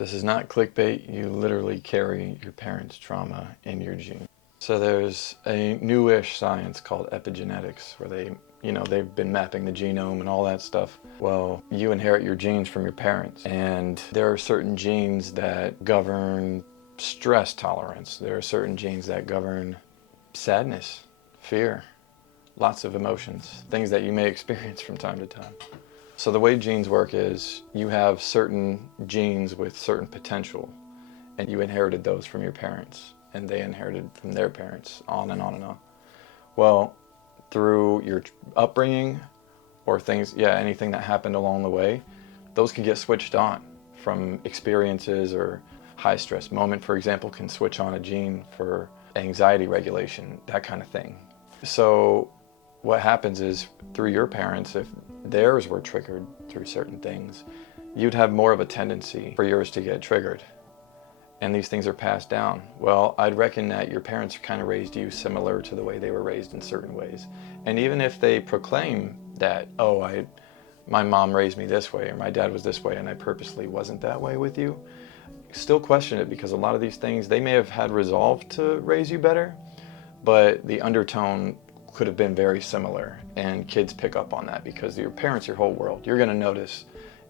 This is not clickbait. You literally carry your parents' trauma in your genes. So there's a newish science called epigenetics where they've been mapping the genome and all that stuff. Well, you inherit your genes from your parents, and there are certain genes that govern stress tolerance. There are certain genes that govern sadness, fear, lots of emotions, things that you may experience from time to time. So the way genes work is you have certain genes with certain potential, and you inherited those from your parents, and they inherited from their parents, on and on and on. Well, through your upbringing or anything that happened along the way, those can get switched on from experiences, or high stress moment, for example, can switch on a gene for anxiety regulation, that kind of thing. So what happens is, through your parents, if theirs were triggered through certain things, you'd have more of a tendency for yours to get triggered. And these things are passed down. Well, I'd reckon that your parents kind of raised you similar to the way they were raised in certain ways. And even if they proclaim that, oh, my mom raised me this way, or my dad was this way, and I purposely wasn't that way with you, still question it, because a lot of these things, they may have had resolve to raise you better, but the undertone could have been very similar, and kids pick up on that because your parents, your whole world. You're going to notice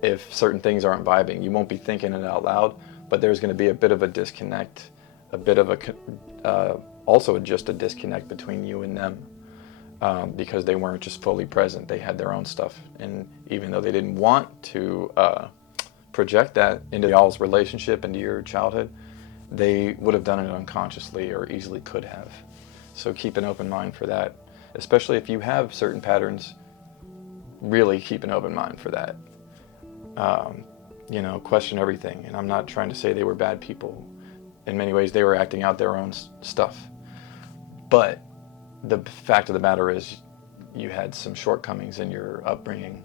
if certain things aren't vibing. You won't be thinking it out loud, but there's going to be a bit of a disconnect, a bit of also just a disconnect between you and them, because they weren't just fully present. They had their own stuff, and even though they didn't want to project that into y'all's relationship, into your childhood, they would have done it unconsciously, or easily could have. So keep an open mind for that. Especially if you have certain patterns, really keep an open mind for that. Question everything. And I'm not trying to say they were bad people. In many ways, they were acting out their own stuff. But the fact of the matter is, you had some shortcomings in your upbringing.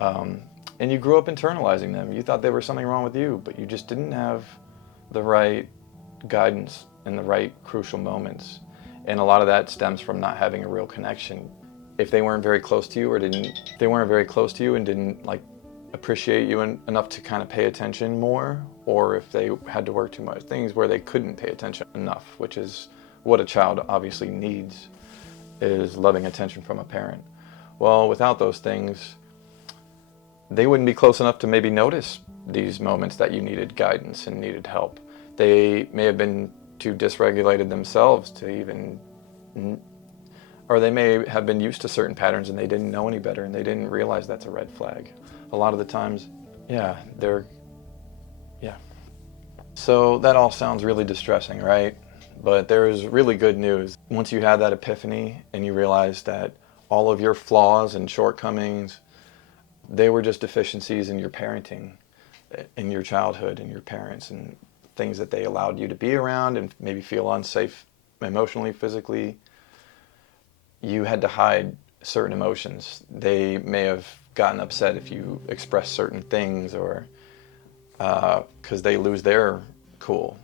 And you grew up internalizing them. You thought there was something wrong with you, but you just didn't have the right guidance in the right crucial moments. And a lot of that stems from not having a real connection. If they weren't very close to you, and didn't appreciate you enough to kind of pay attention more, or if they had to work too much, things where they couldn't pay attention enough, which is what a child obviously needs, is loving attention from a parent. Well, without those things, they wouldn't be close enough to maybe notice these moments that you needed guidance and needed help. They may have been too dysregulated themselves to even, or they may have been used to certain patterns and they didn't know any better, and they didn't realize that's a red flag. A lot of the times, yeah. So that all sounds really distressing, right? But there is really good news. Once you have that epiphany and you realize that all of your flaws and shortcomings, they were just deficiencies in your parenting, in your childhood, and your parents, and things that they allowed you to be around and maybe feel unsafe emotionally, physically. You had to hide certain emotions. They may have gotten upset if you expressed certain things, or because they lose their cool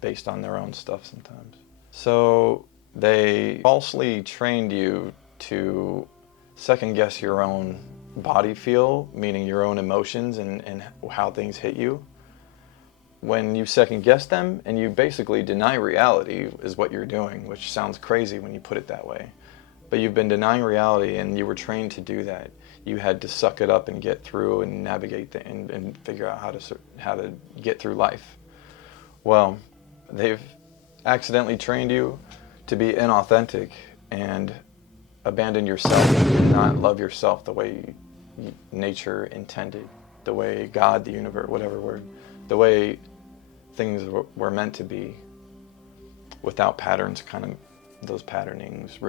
based on their own stuff sometimes. So they falsely trained you to second guess your own body feel, meaning your own emotions and how things hit you. When you second guess them and you basically deny reality is what you're doing, which sounds crazy when you put it that way. But you've been denying reality, and you were trained to do that. You had to suck it up and get through and navigate and figure out how to get through life. Well, they've accidentally trained you to be inauthentic and abandon yourself and not love yourself the way nature intended, the way God, the universe, whatever word, the way things were meant to be, without patterns, kind of those patternings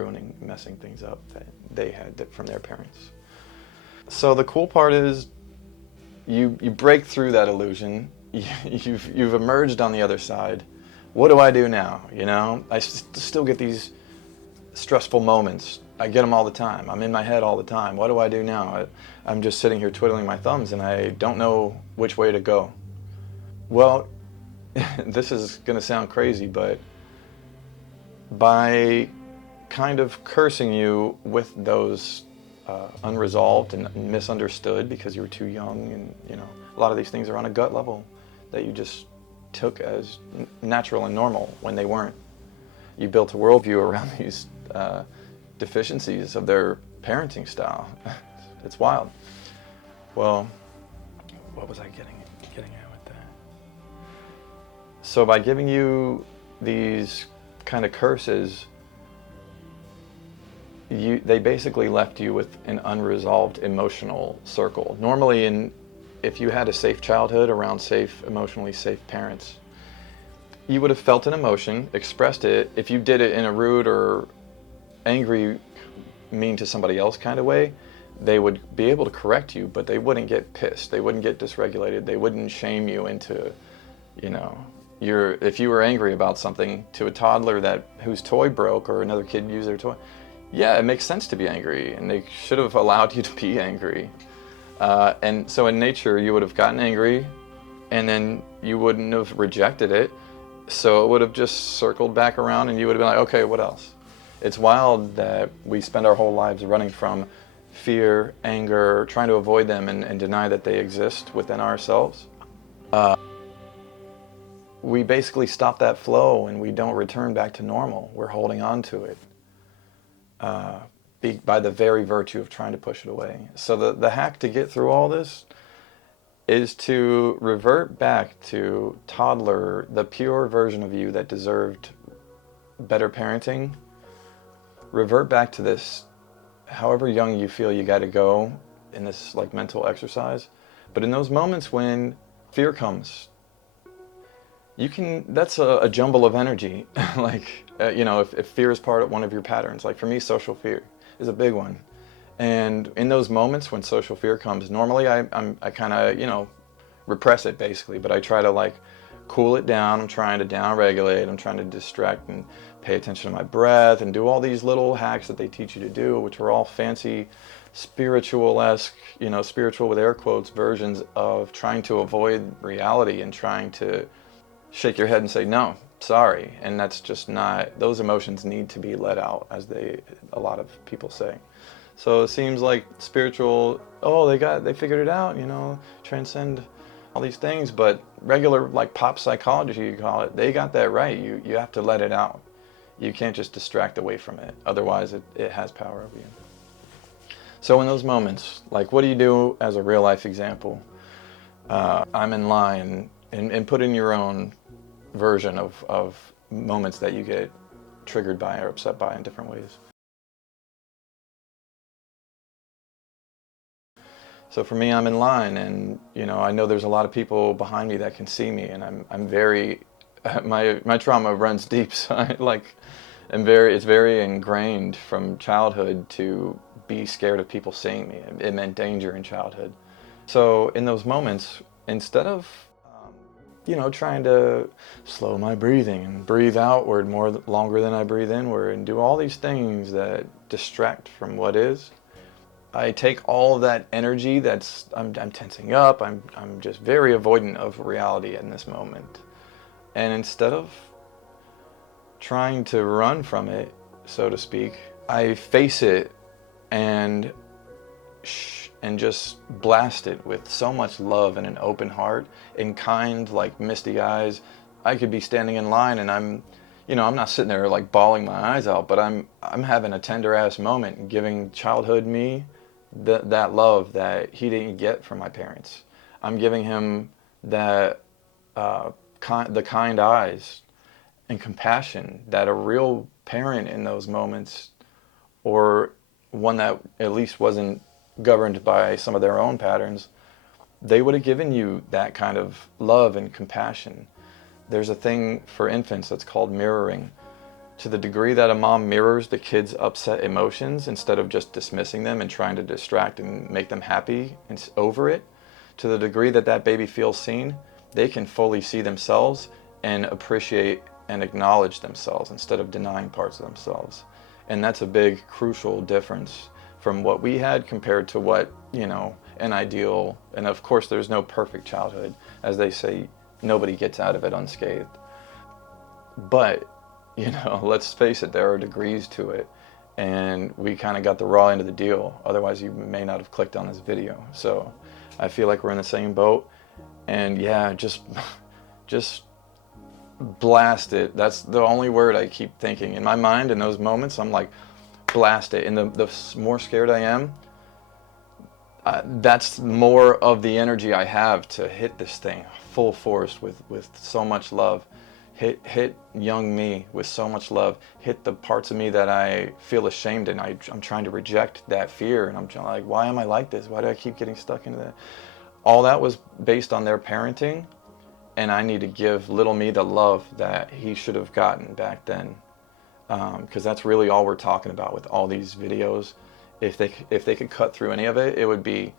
messing things up that they had from their parents. So the cool part is you break through that illusion. You've emerged on the other side. What do I do now? I still get these stressful moments. I get them all the time. I'm in my head all the time. What do I do now? I'm just sitting here twiddling my thumbs, and I don't know which way to go. Well, this is going to sound crazy, but by kind of cursing you with those unresolved and misunderstood because you were too young, and a lot of these things are on a gut level. that you just took as natural and normal when they weren't. You built a worldview around these deficiencies of their parenting style. It's wild. Well, what was I getting at with that? So by giving you these kind of curses, they basically left you with an unresolved emotional circle. Normally, if you had a safe childhood around emotionally safe parents, you would have felt an emotion, expressed it. If you did it in a rude or angry, mean to somebody else kind of way, they would be able to correct you, but they wouldn't get pissed. They wouldn't get dysregulated. They wouldn't shame you into, if you were angry about something to a toddler whose toy broke or another kid used their toy, yeah, it makes sense to be angry, and they should have allowed you to be angry. And so in nature, you would have gotten angry, and then you wouldn't have rejected it. So it would have just circled back around, and you would have been like, okay, what else? It's wild that we spend our whole lives running from fear, anger, trying to avoid them and deny that they exist within ourselves. We basically stop that flow and we don't return back to normal. We're holding on to it by the very virtue of trying to push it away. So the hack to get through all this is to revert back to toddler, the pure version of you that deserved better parenting. Revert back to this, however young you feel you got to go in this like mental exercise. But in those moments when fear comes, that's a jumble of energy. If fear is part of one of your patterns, like for me, social fear is a big one. And in those moments when social fear comes, normally I kind of, repress it basically, but I try to cool it down. I'm trying to down-regulate. I'm trying to distract and pay attention to my breath and do all these little hacks that they teach you to do, which are all fancy, spiritual-esque, spiritual with air quotes versions of trying to avoid reality and trying to shake your head and say, no, sorry. And that's just not, those emotions need to be let out, as a lot of people say. So it seems like spiritual, they figured it out, transcend all these things, but regular pop psychology, you call it, they got that right. You have to let it out. You can't just distract away from it. Otherwise it has power over you. So in those moments, what do you do as a real life example? I'm in line and put in your own version of moments that you get triggered by or upset by in different ways. So for me, I'm in line, and I know there's a lot of people behind me that can see me, and I'm very my trauma runs deep, so it's very ingrained from childhood to be scared of people seeing me. It meant danger in childhood. So in those moments, instead of trying to slow my breathing and breathe outward longer than I breathe inward and do all these things that distract from what is, I take all of that energy I'm tensing up, I'm just very avoidant of reality in this moment. And instead of trying to run from it, so to speak, I face it and just blast it with so much love and an open heart and kind, misty eyes. I could be standing in line and I'm not sitting there bawling my eyes out, but I'm having a tender ass moment and giving childhood me that love that he didn't get from my parents. I'm giving him that the kind eyes and compassion that a real parent in those moments, or one that at least wasn't governed by some of their own patterns, they would have given you that kind of love and compassion. There's a thing for infants that's called mirroring. To the degree that a mom mirrors the kid's upset emotions instead of just dismissing them and trying to distract and make them happy and over it, to the degree that that baby feels seen, they can fully see themselves and appreciate and acknowledge themselves instead of denying parts of themselves. And that's a big, crucial difference from what we had compared to what, an ideal, and of course there's no perfect childhood. As they say, nobody gets out of it unscathed. But, let's face it, there are degrees to it. And we kind of got the raw end of the deal. Otherwise, you may not have clicked on this video. So I feel like we're in the same boat. And yeah, just blast it. That's the only word I keep thinking in my mind in those moments. I'm like, blast it. And the more scared I am, that's more of the energy I have to hit this thing full force with so much love. Hit young me with so much love. Hit the parts of me that I feel ashamed in. I'm trying to reject that fear, and I'm like, why am I like this? Why do I keep getting stuck into that? All that was based on their parenting, and I need to give little me the love that he should have gotten back then, because that's really all we're talking about with all these videos. If they could cut through any of it, it would be,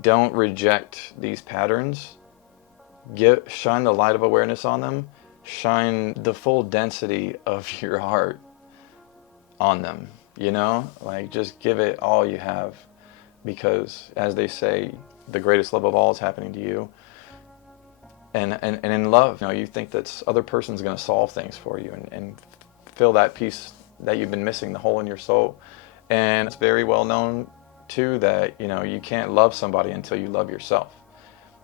don't reject these patterns. Shine the light of awareness on them. Shine the full density of your heart on them. Like, just give it all you have, because as they say, the greatest love of all is happening to you. And in love, you think that other person's going to solve things for you and fill that piece that you've been missing, the hole in your soul. And it's very well known too that you can't love somebody until you love yourself.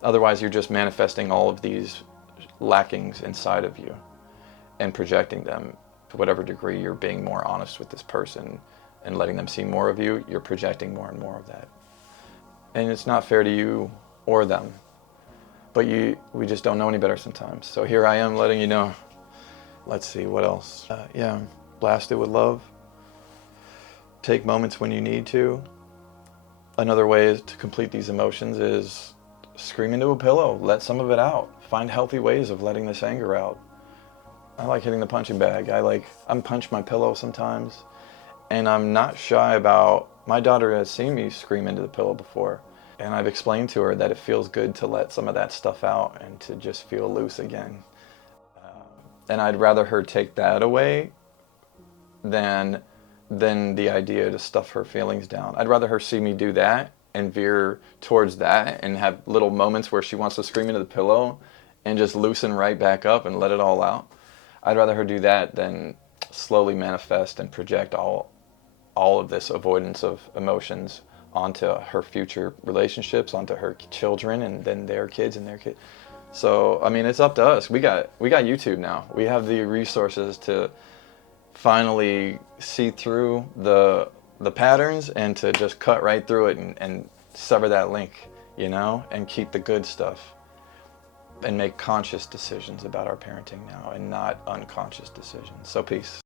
Otherwise, you're just manifesting all of these lackings inside of you and projecting them. To whatever degree you're being more honest with this person and letting them see more of you, you're projecting more and more of that. And it's not fair to you or them. But we just don't know any better sometimes. So here I am letting you know. Let's see, what else? Yeah, blast it with love. Take moments when you need to. Another way is to complete these emotions is scream into a pillow. Let some of it out. Find healthy ways of letting this anger out. I like hitting the punching bag. I'm punch my pillow sometimes. And I'm not shy about, my daughter has seen me scream into the pillow before. And I've explained to her that it feels good to let some of that stuff out and to just feel loose again. And I'd rather her take that away than the idea to stuff her feelings down. I'd rather her see me do that and veer towards that and have little moments where she wants to scream into the pillow and just loosen right back up and let it all out. I'd rather her do that than slowly manifest and project all of this avoidance of emotions onto her future relationships, onto her children, and then their kids and their kids. So, I mean, it's up to us. We got YouTube now. We have the resources to finally see through the patterns and to just cut right through it and sever that link, and keep the good stuff and make conscious decisions about our parenting now and not unconscious decisions. So peace.